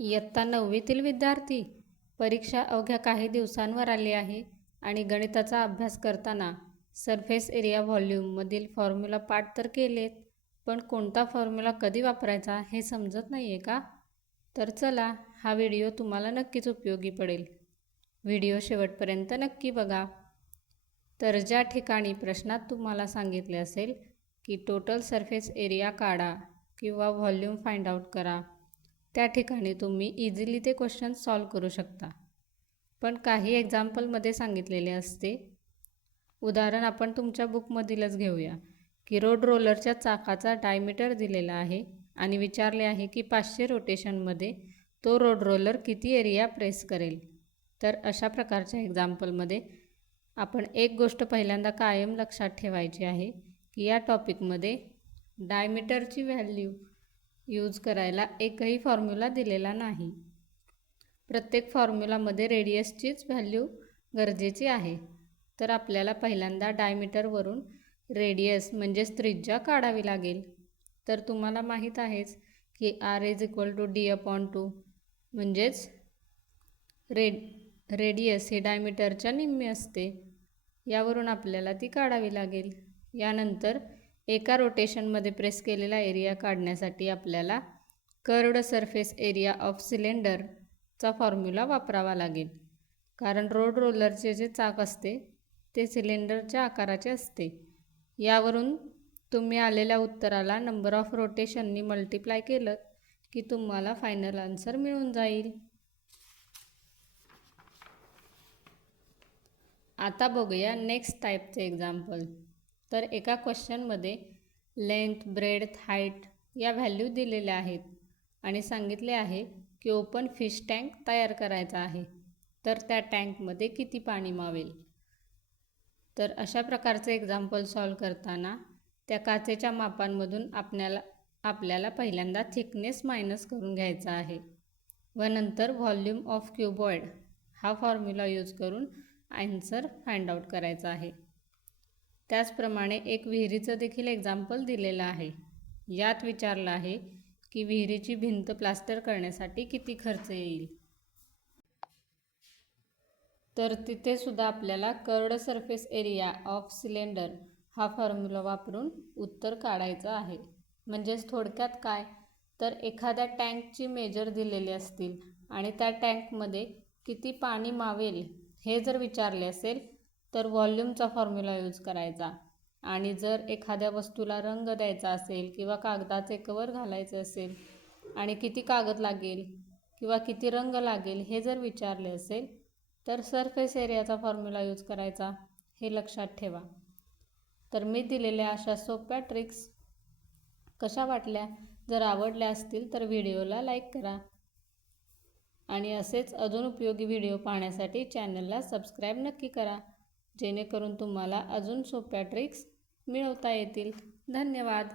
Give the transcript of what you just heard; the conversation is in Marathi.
इयत्ता 9वीतील विद्यार्थी, परीक्षा अवघ्या काही दिवसांवर आली आहे आणि गणिताचा अभ्यास करताना सरफेस एरिया व्हॉल्यूममधील फॉर्म्युला पाठ तर केलेत, पण कोणता फॉर्म्युला कधी वापरायचा हे समजत नाही आहे का? तर चला, हा व्हिडिओ तुम्हाला नक्कीच उपयोगी पडेल. व्हिडिओ शेवटपर्यंत नक्की बघा. तर ज्या ठिकाणी प्रश्नात तुम्हाला सांगितले असेल की टोटल सरफेस एरिया काढा किंवा व्हॉल्यूम फाइंड आउट करा, त्या ठिकाणी तुम्ही इझिली ते क्वेश्चन सॉल्व करू शकता. पण काही एक्झाम्पलमध्ये सांगितलेले असते. उदाहरण आपण तुमच्या बुकमधीलच घेऊया की रोड रोलरच्या चाकाचा डायमीटर दिलेला आहे आणि विचारले आहे की 500 रोटेशनमध्ये तो रोड रोलर किती एरिया प्रेस करेल. तर अशा प्रकारच्या एक्झाम्पलमध्ये आपण एक गोष्ट पहिल्यांदा कायम लक्षात ठेवायची आहे की या टॉपिकमध्ये डायमीटरची व्हॅल्यू यूज करायला एकही फॉर्म्युला दिलेला नाही. प्रत्येक फॉर्म्युलामध्ये रेडियसचीच व्हॅल्यू गरजेची आहे. तर आपल्याला पहिल्यांदा डायमीटरवरून रेडियस म्हणजेच त्रिज्या काढावी लागेल. तर तुम्हाला माहीत आहेच की R=D/2 म्हणजेच रेडियस हे डायमीटरच्या निम्मे असते. यावरून आपल्याला ती काढावी लागेल. यानंतर एका रोटेशनमध्ये प्रेस केलेला एरिया काढण्यासाठी आपल्याला कर्व्ड सरफेस एरिया ऑफ सिलेंडरचा फॉर्म्युला वापरावा लागेल. कारण रोड रोलरचे जे चाक असते ते सिलेंडरच्या आकाराचे असते. यावरून तुम्ही आलेल्या उत्तराला नंबर ऑफ रोटेशननी मल्टिप्लाय केलं की तुम्हाला फायनल आन्सर मिळून जाईल. आता बघूया नेक्स्ट टाईपचे एक्झाम्पल. तर एका क्वेश्चनमध्ये लेंथ, ब्रेडथ, हाईट या व्हॅल्यू दिलेल्या आहेत आणि सांगितले आहे की ओपन फिश टँक तयार करायचा आहे. तर त्या टँकमध्ये किती पाणी मावेल. तर अशा प्रकारचे एक्झाम्पल सॉल्व करताना त्या काचेच्या मापांमधून आपल्याला पहिल्यांदा थिकनेस मायनस करून घ्यायचा आहे व नंतर व्हॉल्यूम ऑफ क्युबॉइड हा फॉर्म्युला यूज करून आन्सर फाइंड आउट करायचा आहे. त्याचप्रमाणे एक विहिरीचं देखील एक्झाम्पल दिलेलं आहे. यात विचारलं आहे की विहिरीची भिंत प्लास्टर करण्यासाठी किती खर्च येईल. तर तिथे सुद्धा आपल्याला curved surface area of cylinder हा फॉर्म्युला वापरून उत्तर काढायचं आहे. म्हणजेच थोडक्यात काय, तर एखाद्या टँकची मेजर दिलेली असतील आणि त्या टँकमध्ये किती पाणी मावेल हे जर विचारले असेल तर व्हॉल्यूमचा फॉर्म्युला यूज करायचा. आणि जर एखाद्या वस्तूला रंग द्यायचा असेल किंवा कागदाचे कवर घालायचे असेल आणि किती कागद लागेल किंवा किती रंग लागेल हे जर विचारले असेल तर सरफेस एरियाचा फॉर्म्युला यूज करायचा. हे लक्षात ठेवा. तर मी दिलेल्या अशा सोप्या ट्रिक्स कशा वाटल्या? जर आवडल्या असतील तर व्हिडिओला लाईक करा आणि असेच अजून उपयोगी व्हिडिओ पाहण्यासाठी चॅनलला सबस्क्राईब नक्की करा, जेणेकरून तुम्हाला अजून सोप्या ट्रिक्स मिळवता येतील. धन्यवाद.